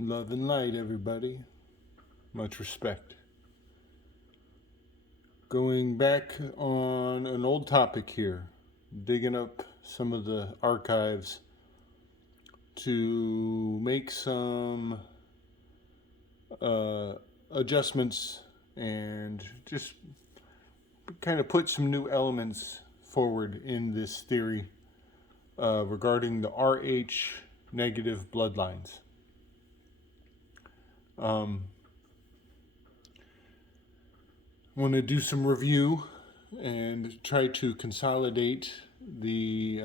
Love and light, everybody. Much respect. Going back on an old topic here, digging up some of the archives to make some adjustments and just kind of put some new elements forward in this theory regarding the Rh negative bloodlines. Want to do some review and try to consolidate the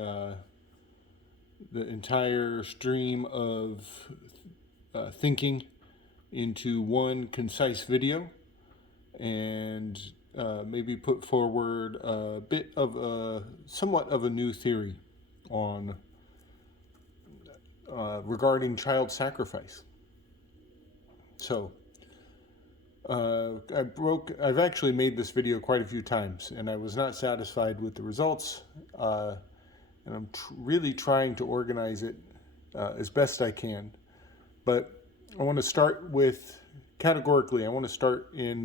entire stream of thinking into one concise video, and maybe put forward a bit of somewhat of a new theory on regarding child sacrifice. So I've actually made this video quite a few times, and I was not satisfied with the results, and I'm really trying to organize it as best I can. But I want to start with, categorically, I want to start in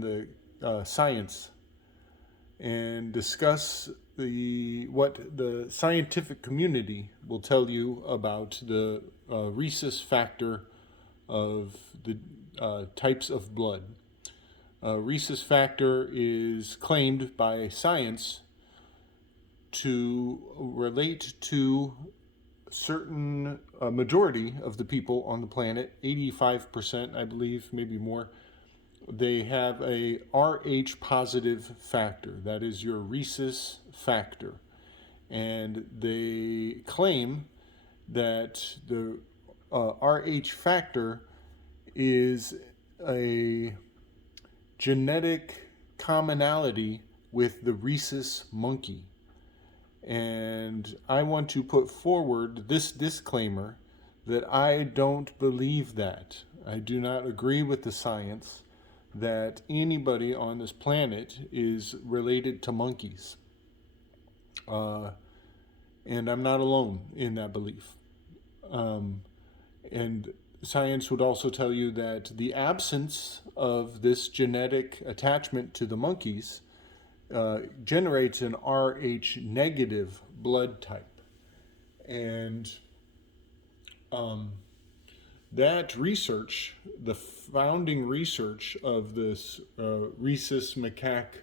the science and discuss what the scientific community will tell you about the Rhesus Factor of the types of blood. Rhesus Factor is claimed by science to relate to certain majority of the people on the planet, 85%, I believe, maybe more. They have a Rh positive factor. That is your Rhesus factor. And they claim that the Rh factor is a genetic commonality with the rhesus monkey. And I want to put forward this disclaimer that I don't believe that. I do not agree with the science that anybody on this planet is related to monkeys. And I'm not alone in that belief. And science would also tell you that the absence of this genetic attachment to the monkeys generates an Rh negative blood type. And that research, the founding research of this rhesus macaque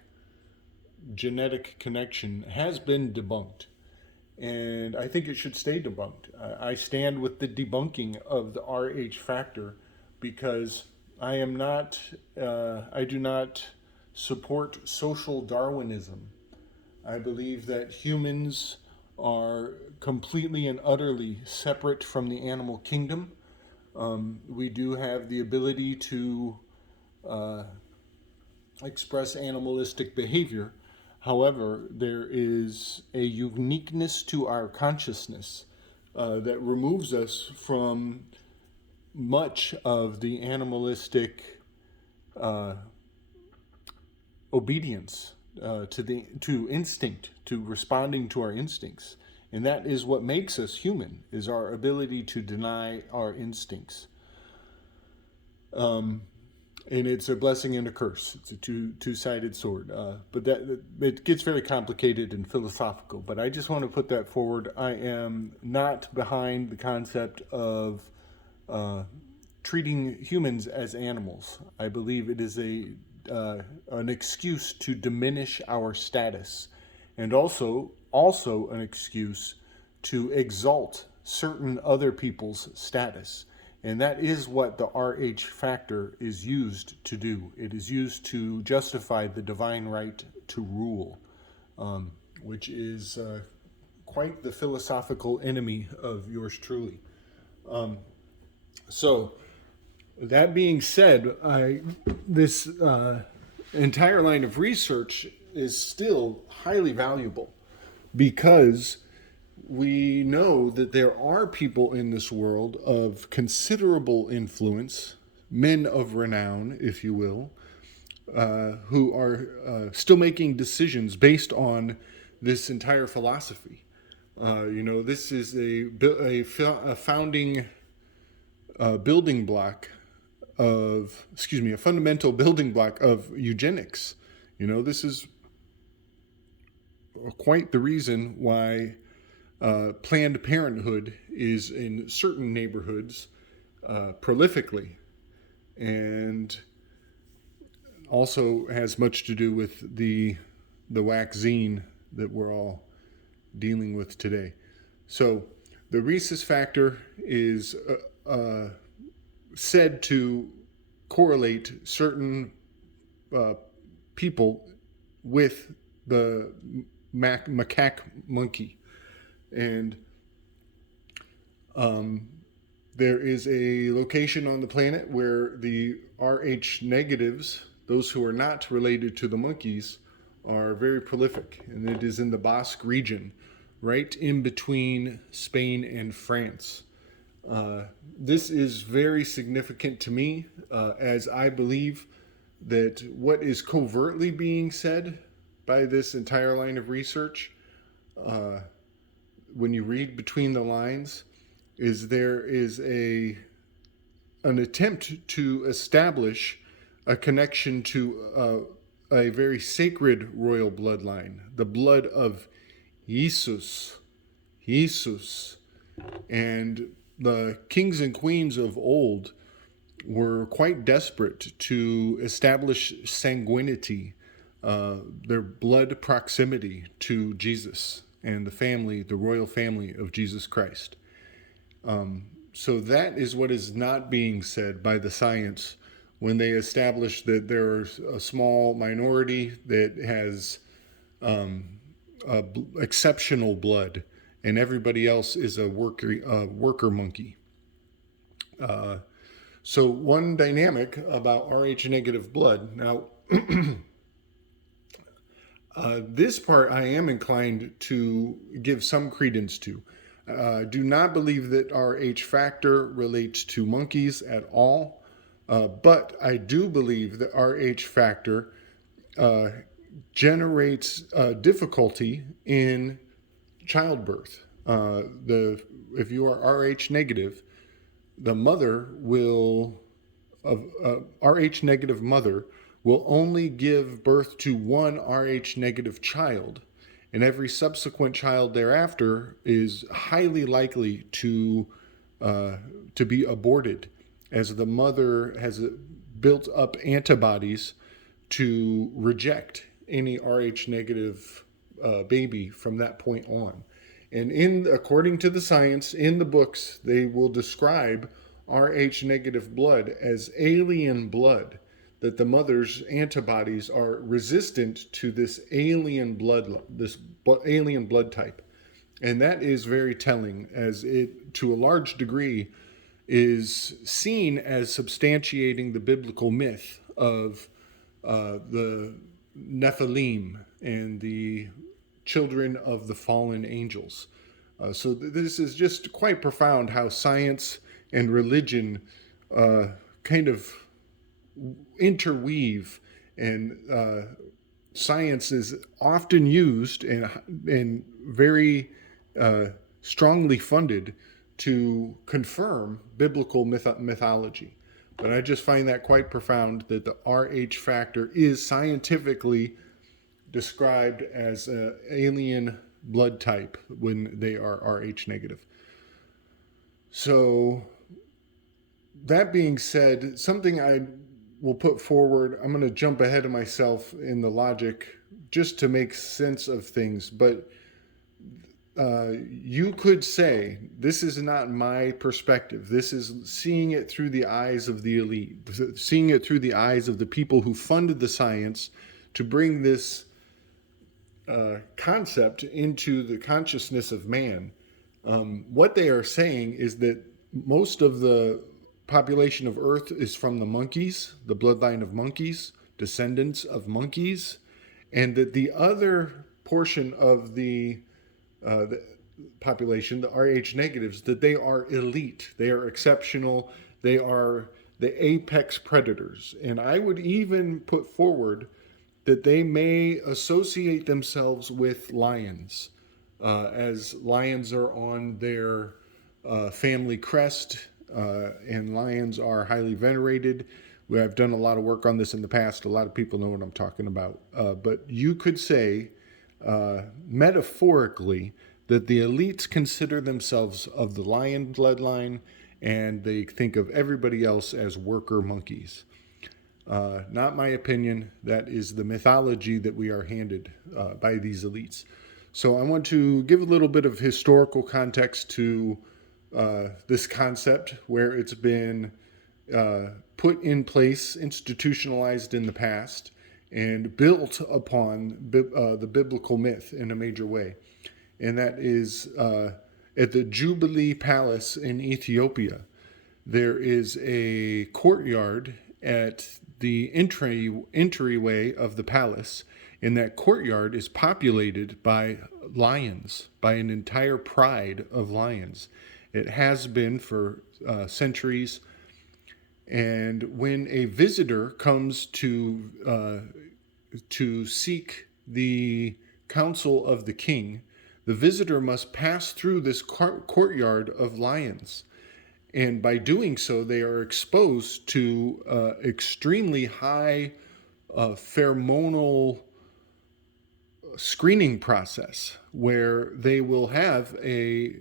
genetic connection, has been debunked. And I think it should stay debunked. I stand with the debunking of the Rh factor because I do not support social Darwinism. I believe that humans are completely and utterly separate from the animal kingdom. We do have the ability to express animalistic behavior. However, there is a uniqueness to our consciousness that removes us from much of the animalistic obedience to instinct, to responding to our instincts. And that is what makes us human, is our ability to deny our instincts. And it's a blessing and a curse. It's a two-sided sword. But that it gets very complicated and philosophical. But I just want to put that forward. I am not behind the concept of treating humans as animals. I believe it is an excuse to diminish our status, and also an excuse to exalt certain other people's status. And that is what the Rh factor is used to do. It is used to justify the divine right to rule, which is quite the philosophical enemy of yours truly. So, that being said, this entire line of research is still highly valuable because we know that there are people in this world of considerable influence, men of renown, if you will, who are still making decisions based on this entire philosophy. This is a founding building block a fundamental building block of eugenics. This is quite the reason why Planned Parenthood is in certain neighborhoods prolifically, and also has much to do with the vaccine that we're all dealing with today. So the Rhesus Factor is said to correlate certain people with the macaque monkey. And there is a location on the planet where the Rh negatives, those who are not related to the monkeys, are very prolific. And it is in the Basque region, right in between Spain and France. This is very significant to me, as I believe that what is covertly being said by this entire line of research, when you read between the lines, is there is an attempt to establish a connection to a very sacred royal bloodline, the blood of Rhesus. And the kings and queens of old were quite desperate to establish sanguinity, their blood proximity to Jesus and the royal family of Jesus Christ. So that is what is not being said by the science when they establish that there's a small minority that has exceptional blood, and everybody else is a worker monkey. So one dynamic about Rh negative blood. Now, this part I am inclined to give some credence to. Do not believe that Rh factor relates to monkeys at all, but I do believe that Rh factor generates difficulty in childbirth. If you are Rh negative, the mother will, Rh negative mother will only give birth to one Rh negative child, and every subsequent child thereafter is highly likely to be aborted, as the mother has built up antibodies to reject any Rh negative baby from that point on. And according to the science, in the books, they will describe Rh negative blood as alien blood, that the mother's antibodies are resistant to this alien blood type. And that is very telling, as it, to a large degree, is seen as substantiating the biblical myth of the Nephilim and the children of the fallen angels. So this is just quite profound how science and religion kind of interweave, and science is often used and very strongly funded to confirm biblical mythology. But I just find that quite profound, that the Rh factor is scientifically described as an alien blood type when they are Rh negative. So that being said, something I will put forward, I'm going to jump ahead of myself in the logic just to make sense of things, but you could say, this is not my perspective. This is seeing it through the eyes of the elite, seeing it through the eyes of the people who funded the science to bring this concept into the consciousness of man. What they are saying is that most of the population of Earth is from the monkeys, the bloodline of monkeys, descendants of monkeys, and that the other portion of the population, the Rh negatives, that they are elite, they are exceptional, they are the apex predators. And I would even put forward that they may associate themselves with lions, as lions are on their family crest, and lions are highly venerated. I've done a lot of work on this in the past. A lot of people know what I'm talking about. But you could say, metaphorically, that the elites consider themselves of the lion bloodline, and they think of everybody else as worker monkeys. Not my opinion. That is the mythology that we are handed by these elites. So I want to give a little bit of historical context to this concept, where it's been put in place, institutionalized in the past, and built upon the biblical myth in a major way. And that is at the Jubilee Palace in Ethiopia. There is a courtyard at the entryway of the palace, and that courtyard is populated by lions, by an entire pride of lions. It has been for centuries. And when a visitor comes to seek the counsel of the king, the visitor must pass through this courtyard of lions. And by doing so, they are exposed to extremely high pheromonal screening process, where they will have a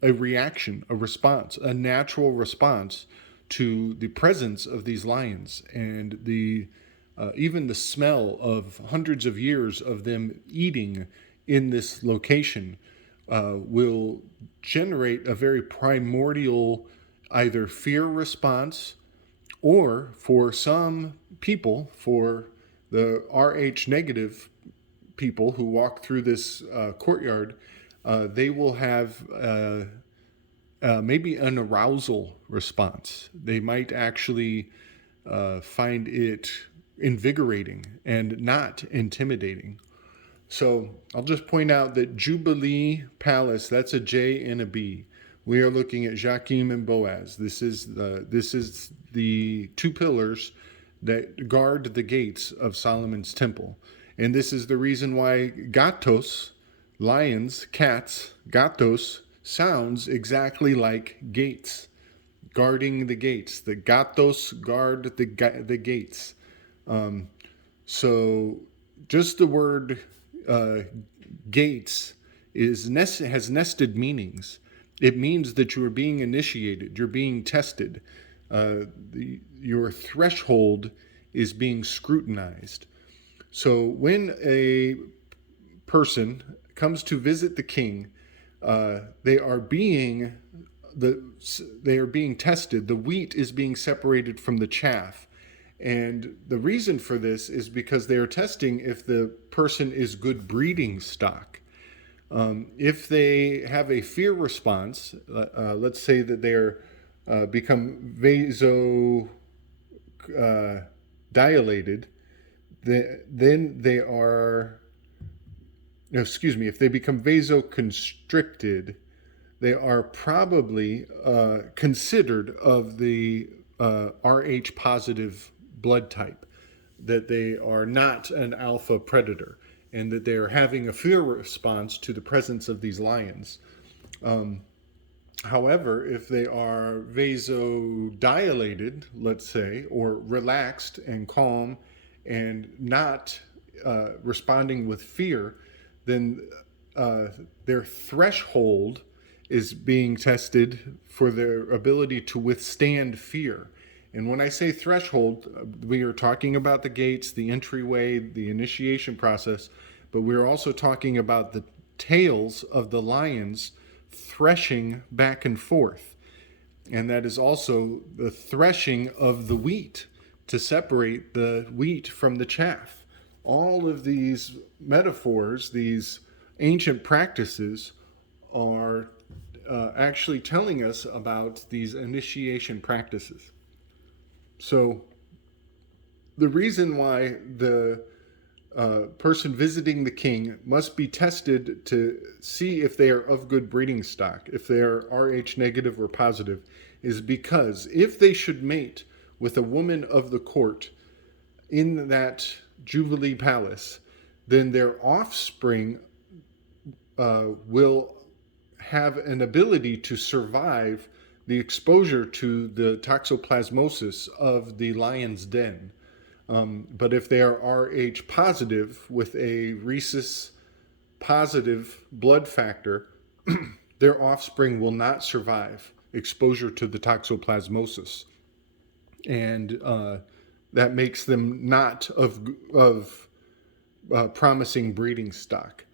reaction, a response, a natural response to the presence of these lions, and the even the smell of hundreds of years of them eating in this location will generate a very primordial either fear response, or for some people, for the Rh negative people who walk through this courtyard, they will have maybe an arousal response. They might actually find it invigorating and not intimidating. So I'll just point out that Jubilee Palace, that's a J and a B. We are looking at Joachim and Boaz. This is the two pillars that guard the gates of Solomon's temple. And this is the reason why gatos, lions, cats, gatos, sounds exactly like gates, guarding the gates. The gatos guard the gates. So just the word gates has nested meanings. It means that you are being initiated, you're being tested. Your threshold is being scrutinized. So when a person comes to visit the king, they are being tested. The wheat is being separated from the chaff. And the reason for this is because they are testing if the person is good breeding stock. If they have a fear response, let's say that they're become vasodilated, then they are, no, excuse me, if they become vasoconstricted, they are probably considered of the Rh positive blood type, that they are not an alpha predator, and that they are having a fear response to the presence of these lions. However, if they are vasodilated, let's say, or relaxed and calm and not responding with fear, then their threshold is being tested for their ability to withstand fear. And when I say threshold, we are talking about the gates, the entryway, the initiation process, but we're also talking about the tails of the lions threshing back and forth. And that is also the threshing of the wheat to separate the wheat from the chaff. All of these metaphors, these ancient practices, are actually telling us about these initiation practices. So the reason why the person visiting the king must be tested to see if they are of good breeding stock, if they are Rh negative or positive, is because if they should mate with a woman of the court in that Jubilee Palace, then their offspring will have an ability to survive the exposure to the toxoplasmosis of the lion's den. But if they are Rh positive with a rhesus positive blood factor, their offspring will not survive exposure to the toxoplasmosis. And that makes them not of promising breeding stock.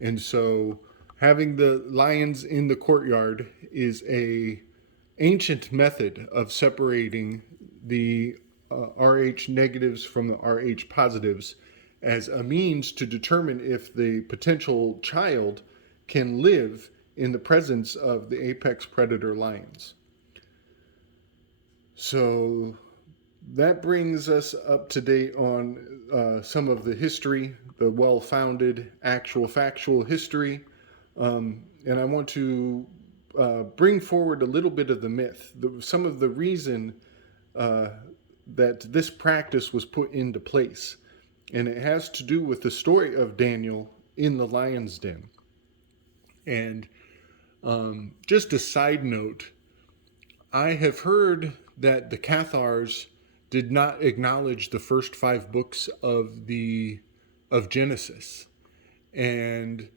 And so having the lions in the courtyard is a ancient method of separating the Rh negatives from the Rh positives as a means to determine if the potential child can live in the presence of the apex predator lions. So that brings us up to date on some of the history, the well-founded, actual, factual history. And I want to bring forward a little bit of the myth, some of the reason that this practice was put into place. And it has to do with the story of Daniel in the lion's den. And just a side note, I have heard that the Cathars did not acknowledge the first 5 books of Genesis. And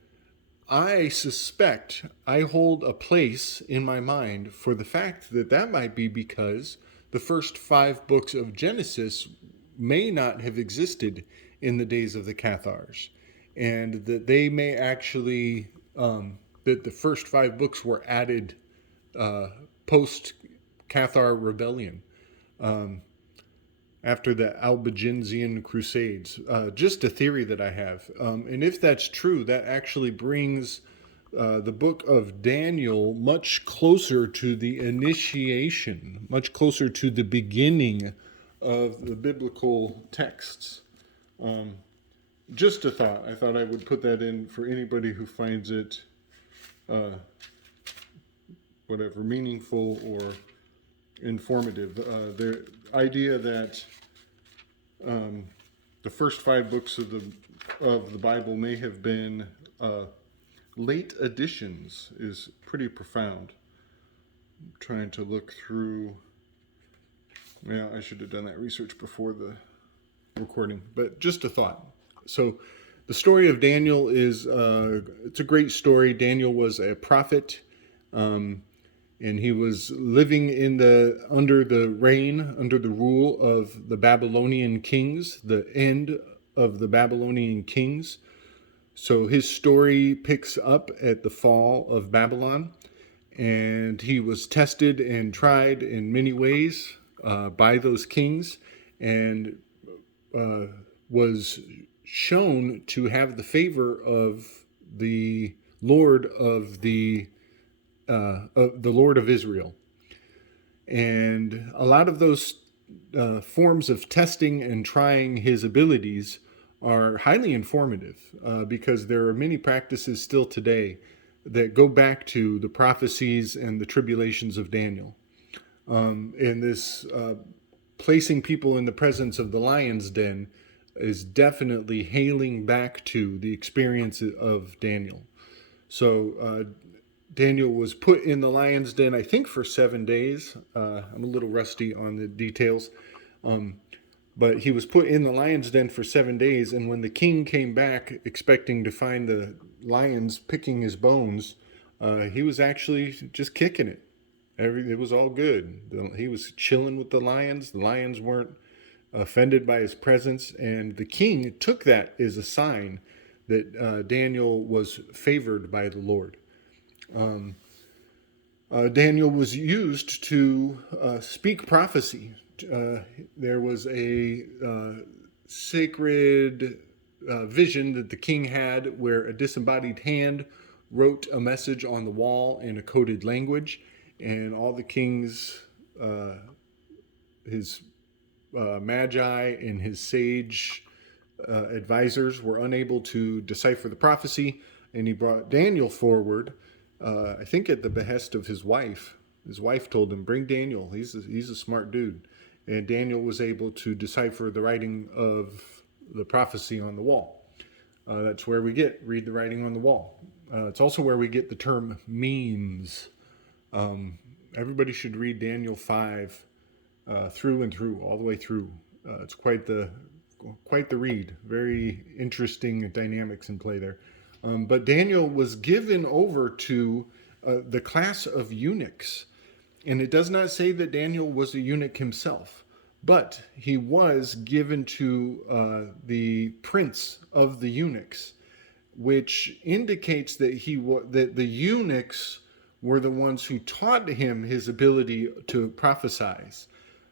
I suspect I hold a place in my mind for the fact that that might be because the first 5 books of Genesis may not have existed in the days of the Cathars, and that they may actually that the first 5 books were added post Cathar rebellion, after the Albigensian Crusades. Just a theory that I have. And if that's true, that actually brings the book of Daniel much closer to the initiation, much closer to the beginning of the biblical texts. Just a thought. I thought I would put that in for anybody who finds it meaningful or informative. The idea that the first 5 books of the Bible may have been late additions is pretty profound. I'm trying to look through. Yeah, I should have done that research before the recording, but just a thought. So the story of Daniel is it's a great story. Daniel was a prophet, and he was living under the rule of the Babylonian kings, the end of the Babylonian kings. So his story picks up at the fall of Babylon, and he was tested and tried in many ways by those kings, and was shown to have the favor of the Lord of the Lord of Israel. And a lot of those forms of testing and trying his abilities are highly informative because there are many practices still today that go back to the prophecies and the tribulations of Daniel. And this placing people in the presence of the lion's den is definitely hailing back to the experience of Daniel. So Daniel was put in the lion's den, I think, for 7 days. I'm a little rusty on the details. But he was put in the lion's den for 7 days, and when the king came back expecting to find the lions picking his bones, he was actually just kicking it. It was all good. He was chilling with the lions. The lions weren't offended by his presence, and the king took that as a sign that Daniel was favored by the Lord. Daniel was used to speak prophecy. There was a sacred vision that the king had where a disembodied hand wrote a message on the wall in a coded language, and all the king's his magi and his sage advisors were unable to decipher the prophecy, and he brought Daniel forward, I think at the behest of his wife. His wife told him, bring Daniel, he's a smart dude. And Daniel was able to decipher the writing of the prophecy on the wall. That's where we read the writing on the wall. It's also where we get the term memes. everybody should read Daniel 5 through and through, all the way through. It's quite the read. Very interesting dynamics in play there. But Daniel was given over to the class of eunuchs. And it does not say that Daniel was a eunuch himself, but he was given to the prince of the eunuchs, which indicates that that the eunuchs were the ones who taught him his ability to prophesy.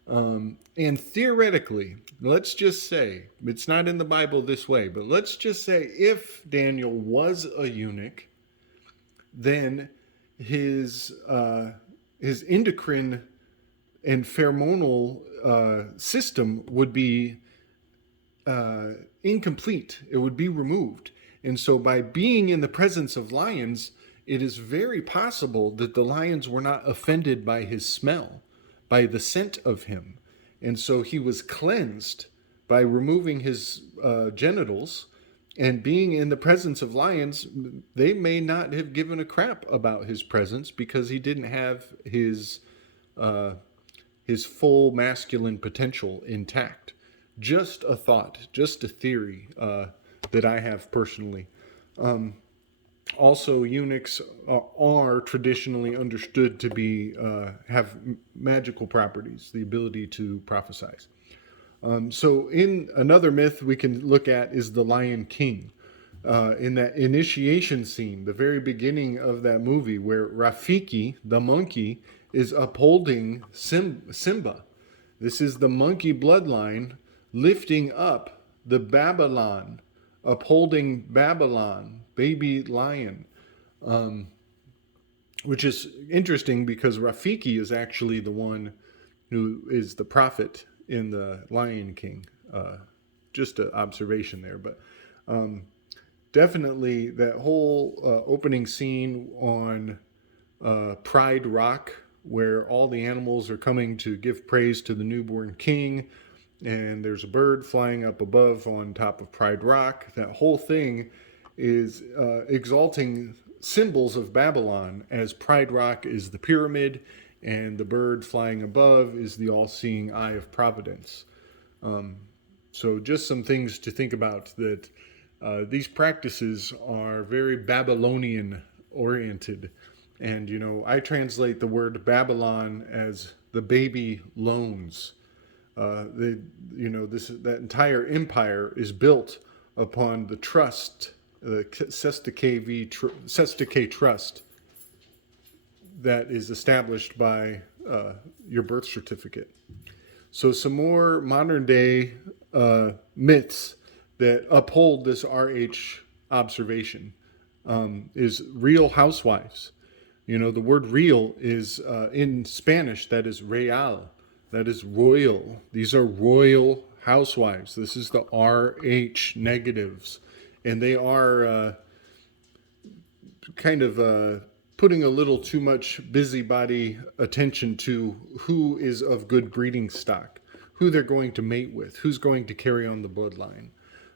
And theoretically, let's just say, it's not in the Bible this way, but let's just say if Daniel was a eunuch, then his endocrine and pheromonal system would be incomplete. It would be removed. And so by being in the presence of lions, it is very possible that the lions were not offended by his smell, by the scent of him. And so he was cleansed by removing his genitals, and being in the presence of lions, they may not have given a crap about his presence because he didn't have his full masculine potential intact. Just a thought, just a theory that I have personally. Also, eunuchs are traditionally understood to be have magical properties, the ability to prophesy. So in another myth we can look at is the Lion King. In that initiation scene, the very beginning of that movie, where Rafiki, the monkey, is upholding Simba. This is the monkey bloodline lifting up the Babylon, upholding Babylon, baby lion. Which is interesting because Rafiki is actually the one who is the prophet in the Lion King. Just an observation there, but definitely that whole opening scene on Pride Rock, where all the animals are coming to give praise to the newborn king, and there's a bird flying up above on top of Pride Rock. That whole thing is exalting symbols of Babylon, as Pride Rock is the pyramid, and the bird flying above is the all-seeing eye of providence. So just some things to think about, that these practices are very Babylonian oriented. And, you know, I translate the word Babylon as the baby loans. That entire empire is built upon the trust, the Sestake trust that is established by your birth certificate. So some more modern day myths that uphold this RH observation is real housewives. You know, the word real is in Spanish, that is real, that is royal. These are royal housewives. This is the RH negatives. And they are kind of putting a little too much busybody attention to who is of good breeding stock, who they're going to mate with, who's going to carry on the bloodline.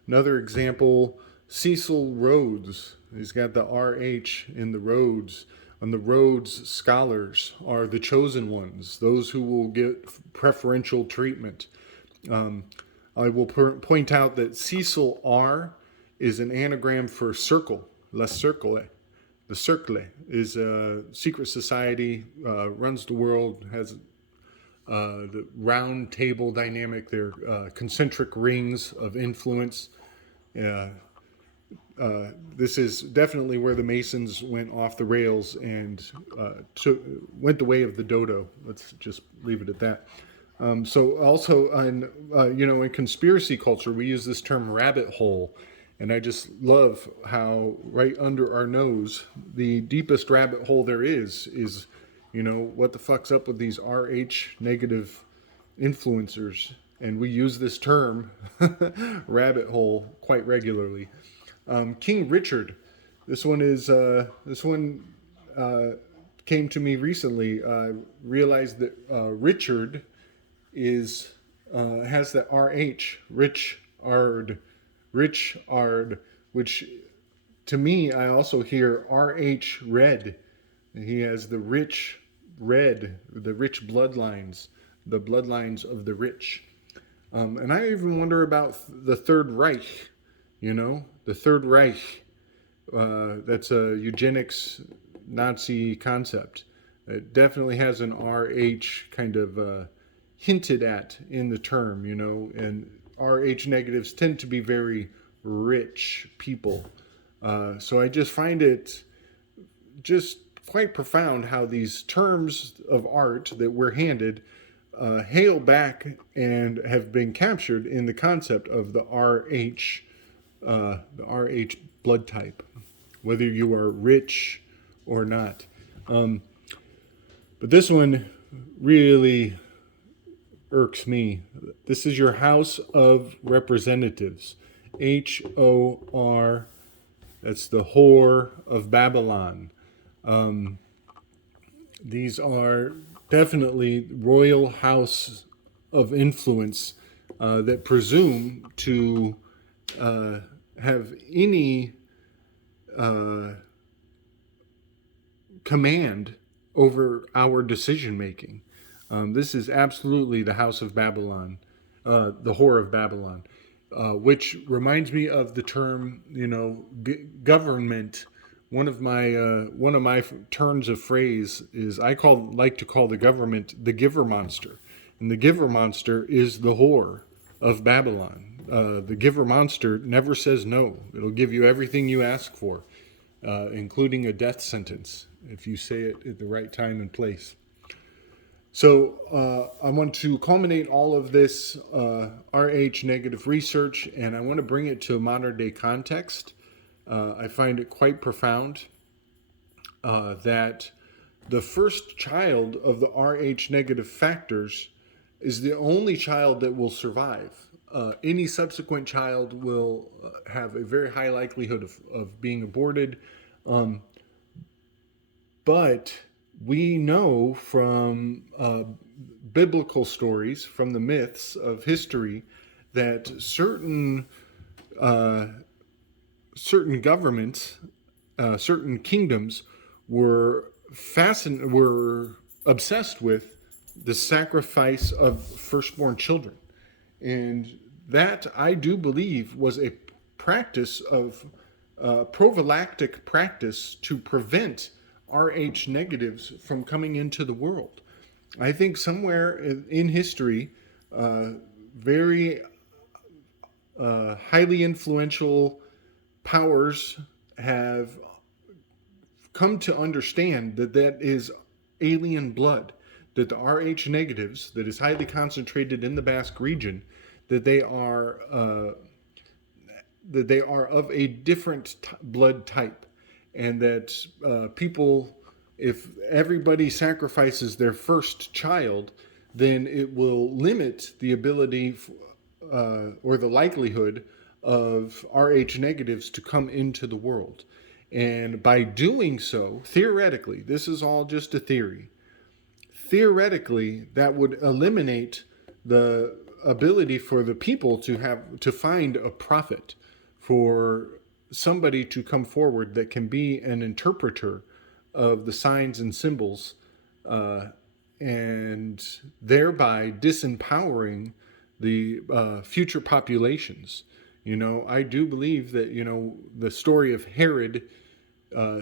Another example, Cecil Rhodes. He's got the RH in the Rhodes. And the Rhodes scholars are the chosen ones, those who will get preferential treatment. I will point out that Cecil R is an anagram for circle, le cercle. The Cercle is a secret society, runs the world, has the round table dynamic. They're concentric rings of influence. This is definitely where the Masons went off the rails and went the way of the dodo. Let's just leave it at that. So also, in conspiracy culture, we use this term rabbit hole. And I just love how right under our nose, the deepest rabbit hole there is, what the fuck's up with these RH negative influencers. And we use this term, rabbit hole, quite regularly. King Richard, this one came to me recently. I realized that Richard has that RH, Richard, which to me, I also hear RH red. He has the rich red, the rich bloodlines, the bloodlines of the rich. And I even wonder about the Third Reich, the Third Reich. That's a eugenics Nazi concept. It definitely has an RH kind of hinted at in the term, and RH negatives tend to be very rich people. So I just find it just quite profound how these terms of art that we're handed hail back and have been captured in the concept of the RH blood type, whether you are rich or not. But this one really irks me. This is your House of Representatives. HOR, that's the whore of Babylon. These are definitely royal house of influence that presume to have any command over our decision making. This is absolutely the House of Babylon, the whore of Babylon, which reminds me of the term, government. One of my turns of phrase is like to call the government the giver monster, and the giver monster is the whore of Babylon. The giver monster never says no. It'll give you everything you ask for, including a death sentence if you say it at the right time and place. So I want to culminate all of this RH negative research, and I want to bring it to a modern day context. I find it quite profound that the first child of the RH negative factors is the only child that will survive. Any subsequent child will have a very high likelihood of being aborted. But we know from biblical stories, from the myths of history, that certain governments, certain kingdoms were obsessed with the sacrifice of firstborn children. And that, I do believe, was a practice of prophylactic practice to prevent RH negatives from coming into the world. I think somewhere in history, very highly influential powers have come to understand that is alien blood, that the RH negatives, that is highly concentrated in the Basque region, that they are of a different blood type, and that people, if everybody sacrifices their first child, then it will limit the ability or the likelihood of RH negatives to come into the world. And by doing so, theoretically, this is all just a theory, theoretically, that would eliminate the ability for the people to find a prophet, for somebody to come forward that can be an interpreter of the signs and symbols, and thereby disempowering the future populations. I do believe that, the story of Herod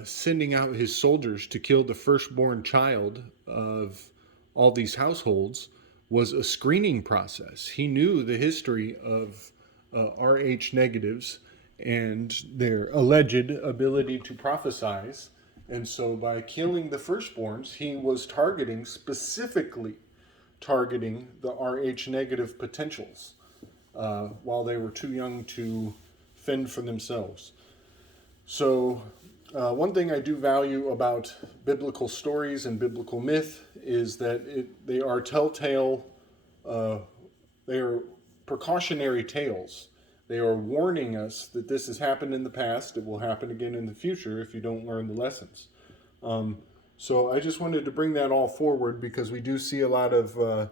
sending out his soldiers to kill the firstborn child of all these households was a screening process. He knew the history of RH negatives and their alleged ability to prophesize. And so by killing the firstborns, he was specifically targeting the RH negative potentials while they were too young to fend for themselves. So one thing I do value about biblical stories and biblical myth is that they are telltale, they are precautionary tales. They are warning us that this has happened in the past, it will happen again in the future if you don't learn the lessons. So I just wanted to bring that all forward because we do see a lot of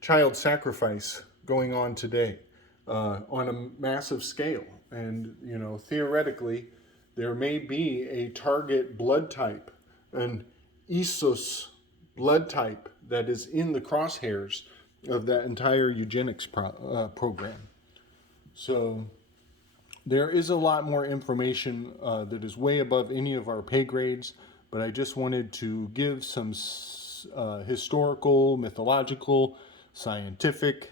child sacrifice going on today on a massive scale. And, theoretically, there may be a target blood type, an Rhesus blood type that is in the crosshairs of that entire eugenics program. So there is a lot more information that is way above any of our pay grades, but I just wanted to give some historical, mythological, scientific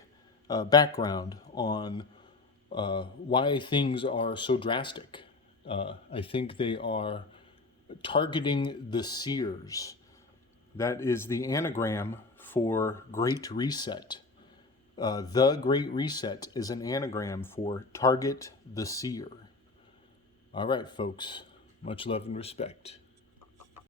background on why things are so drastic. I think they are targeting the seers. That is the anagram for Great Reset. The Great Reset is an anagram for target the seer. All right, folks. Much love and respect.